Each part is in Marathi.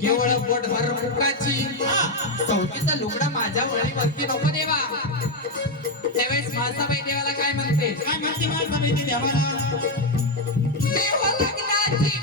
केवळ पोटभर मुखाची चौकीचा लुगडा माझ्या वळीवरती नको देवा. त्यावेळेस मासाबाई देवाला काय म्हणते? काय म्हणते माहिती देवाला? देवा लग्नाची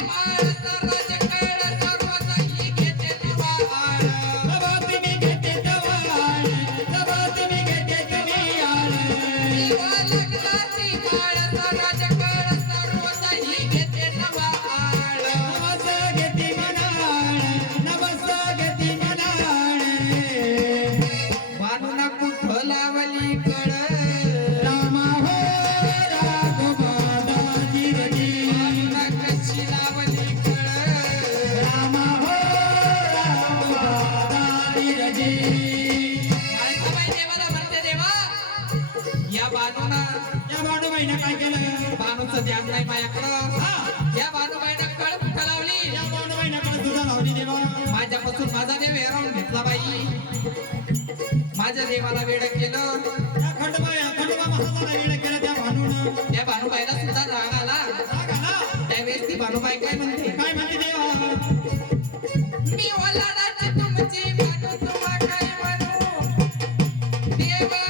या बाणूना या बाडूबाईनं काय केलं? बाणूचं ध्यान नाही माझ्याकडं. हा. या बाणूबाईनं कळ लावली. या बाडूबाईनं काय तुझा लावली देवा. माझ्यापासून माझा देव हेरावून घेतला बाई. माझ्या देवाला वेळ केलं. देवा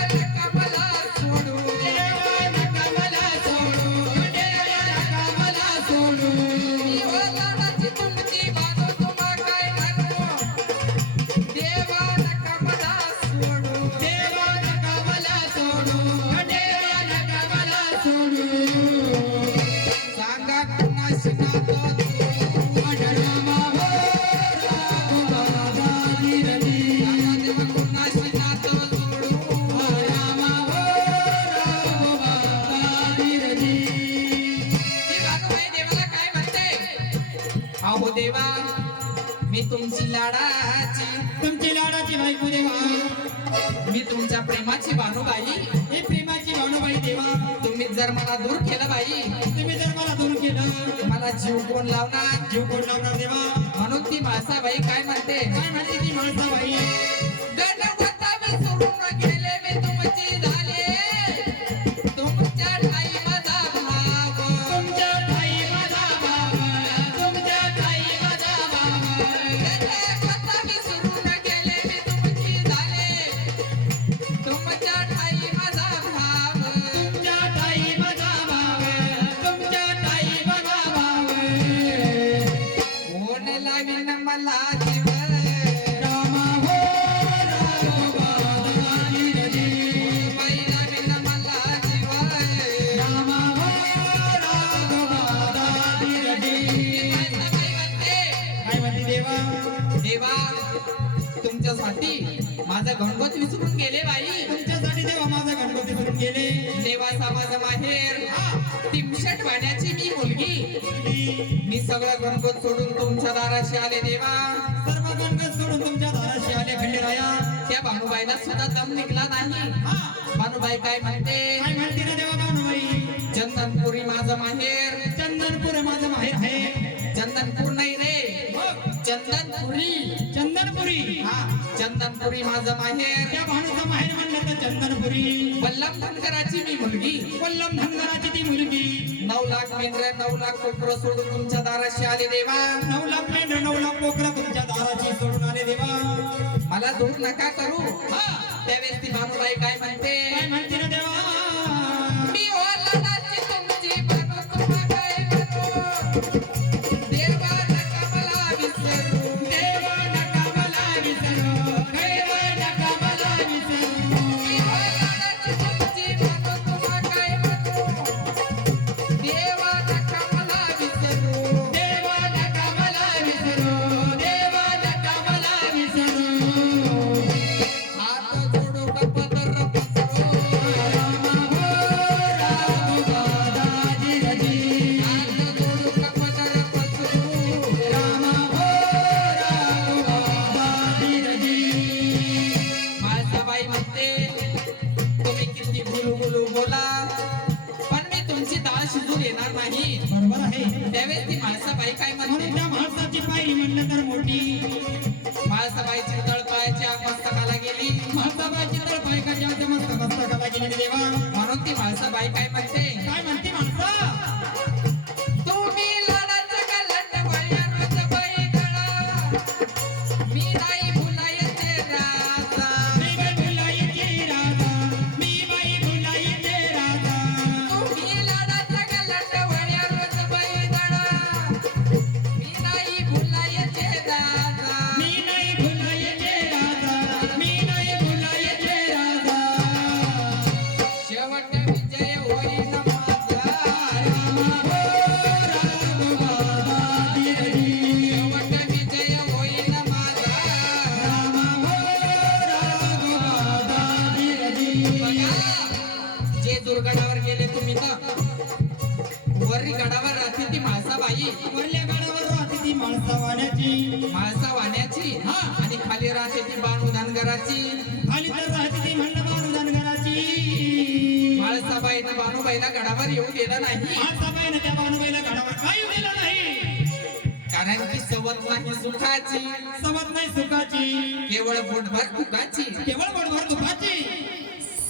देवा मी तुमची लाडाची. तुमची लाडाची बायको देवा. मी तुमच्या प्रेमाची भानुबाई. हे प्रेमाची भावनाबाई देवा. तुम्ही जर मला दूर केलं बाई तुम्ही जर मला दूर केलं. मला जीव कोण लावणार? जीव कोण लावणार देवा? म्हणून ती मासाबाई काय म्हणते? काय म्हणते ती माणसाबाई? माझं गणपत विसरून गेले बाई. तुमच्यासाठी देवा माझा गणपती करून गेले. देवाचा माझा माहेर. तिमशट पाण्याची मी मुलगी. मी सगळं गणपत सोडून तुमच्या दाराशी आले देवा. सर्व गणपत सोडून तुमच्या दाराशी आले खंडेराया. त्या भानुबाईला सुद्धा दम निघला नाही. भानुबाई काय म्हणते? काय म्हणते ना देवा भानुबाई? चंदनपुरी माझं माहेर. चंदनपूर माझं माहेर आहे. चंदनपूर नाही रे. चंदनपुरी. चंदनपुरी माझं माहेर. त्या भानुचं माहेर म्हणलं तर चंदनपुरी. वल्लभ धनगराची मी मुलगी. कोल्लम धनगराची ती मुलगी. नऊ लाख मेंढ्या नऊ लाख कोकर सोडून तुमच्या दाराशी आले देवा. नऊ लाख मेंढर नऊ लाख कोकरा तुमच्या दाराची सोडून आले देवा. मला दूर नका करू. त्यावेळेस ती भानुबाई काय गेली माणसाबाची तर म्हाळसाबाईनं बाणूबाईला गडावर येऊ दिलं नाही. माणसाबाईनं त्या बानुबाईला गडावर काय येऊ दिलं नाही? कारण की सवत नाही सुखाची. सवत नाही सुखाची. केवळ पोटभर दुखाची. केवळ बडभर दुखाची.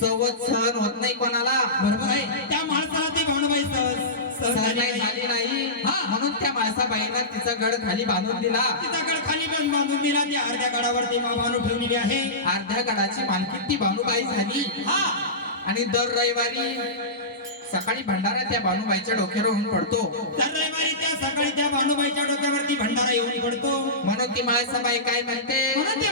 सवत सहन होत नाही कोणाला. बरोबर आहे. त्या माणसाला ती बानुबाई सहज सहन झाली नाही. नाही. झाली नाही. हा. म्हणून त्या म्हाळसाबाईनं तिचा गड खाली बांधून दिला. तिचा गड खाली पण बांधून दिला. ती अर्ध्या गडावरती बानू ठेवलेली आहे. अर्ध्या गडाची मालकी ती बाणूबाई झाली. हा. आणि दर रविवारी सकाळी भंडारा त्या बाणूबाईच्या डोक्यावर होऊन पडतो. तर रविवारी त्या सकाळी त्या बानुबाईच्या डोक्यावरती भंडारा येऊन पडतो. म्हणून ती म्हाळसाबाई काय म्हणते? म्हणून ते